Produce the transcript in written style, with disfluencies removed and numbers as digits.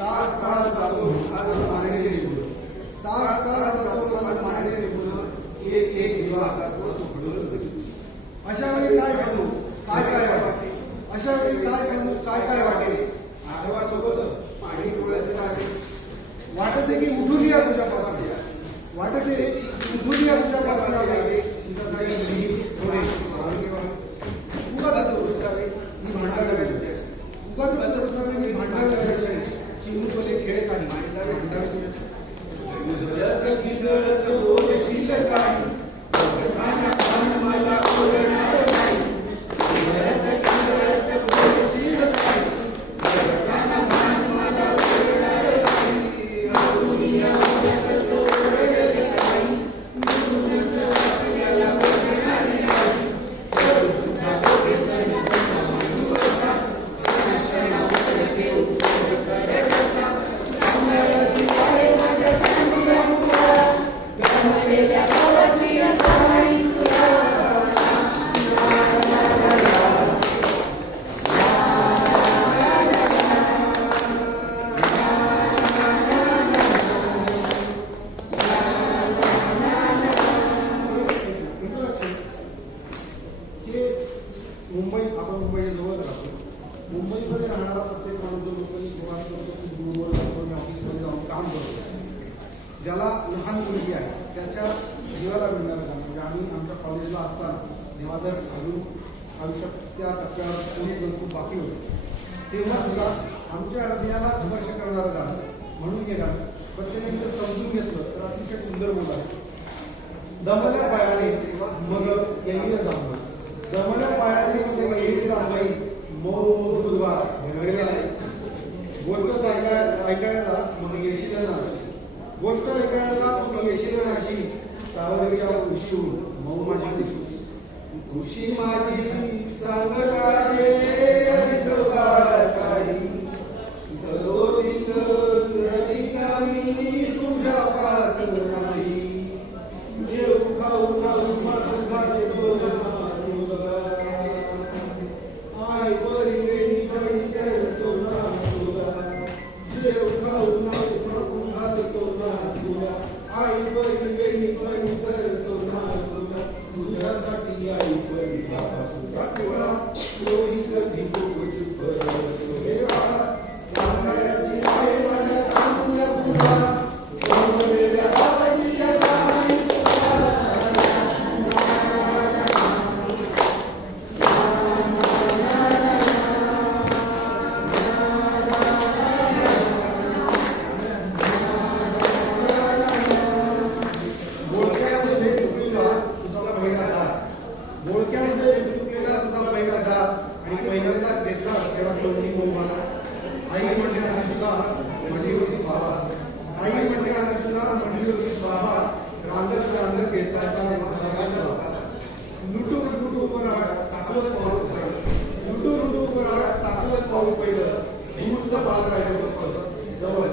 तास काळ जातो आज मारणे निघून, तास काळ जातो आज मारणे निघून, एक एक दिवा जातो सुखडून. अशा वेळी काय सांगू काय काय वाटे, अशा वेळी काय सांगू काय काय वाटे, आठवा सोबत पाणी डोळ्याचे लाटे. वाटते की उठून या तुझ्या पास या, वाटते उठून या तुझ्या पास यावे, उगाच उरसावे मी भांडावे, उगाच उरसावे मी भांडावे, चिमुकले खेळ काही भांडावे. उधळत गिधळत बोलशील काही, मला ओरडणार नाही. उधळत गिधळत बोलशील काही, मला ओरडणार नाही. दुनिया उगाच ओरडते काही, म्हणूनच आपल्याला ओरडणार नाही. सुद्धा दोघेजण माणूस असा, क्षणावर ते उपयोग करत असा. सांगायची आहे माझ्या सांगल्या मुला, गमलेल्या गावाची कहाणी तुला. मुंबई आपण मुंबईच्या जवळ राहतो. मुंबईमध्ये राहणारा प्रत्येक माणूस जो लोकांनी निवास करतो, खूप दूरवर जातो आणि ऑफिसमध्ये जाऊन काम करतो, ज्याला लहान मुलगी आहे त्याच्या जीवाला मिळणारं काम. म्हणजे आम्ही आमच्या कॉलेजला असताना जेव्हा तर अजून आयुष्यात त्या टप्प्यावर कोणी खूप बाकी होतं, तेव्हा सुद्धा आमच्या हृदयाला स्पर्श करणारं गाणं म्हणून हे गाणं प्रत्येकाने जर समजून घेतलं तर अतिशय सुंदर बोल आहे. दमल्या पायाने मग येईल जांभई, दमल्या पायाने मग येईल जांभई, मऊ मऊ दुर्वा घरगड्या. गोष्ट ऐकायला मग येशील नाशी, गोष्ट ऐकायला मग येशील नाशी. सावरीच्या ऋषीहून मऊ माझी ऋषी, ऋषी माझी सांगताये काही, सलोदित मी तुझ्या पास नाही. जेऊ खाऊ खाऊ मागून घाले बोलना तुला, आई बरी वेणी बरी करतो ना तुला. जेऊ खाऊ मागून घालतो ना तुला, आई बरी वेणी बरी करतो ना तुला. तुझ्यासाठी आई बरी बाबा सुद्धा तुला, तोही कधी खूपच परवडतो रे बाळा. सांगायची आहे माझ्या सांगल्या तुला, गमलेल्या बाबाची कहाणी तुला. बोलक्यामध्ये तुला तुझा पहिला दात, बोलक्यामध्ये तुला तुझा पहिला दात, आणि पहिल्यांदाच घेतला तेव्हा कोणी मोबाईल. आई म्हणते आणि सुद्धा माझी होती बाबा, आई म्हणते आणि सुद्धा माझी होती बाबा. रांगत रांगत घेतला लुटू लुटू कराड टाकलंच पाऊल पहिलं, लुटू लुटू कराड टाकलंच पाऊल पहिलं. दूरचं बाज राहिलं जवळ.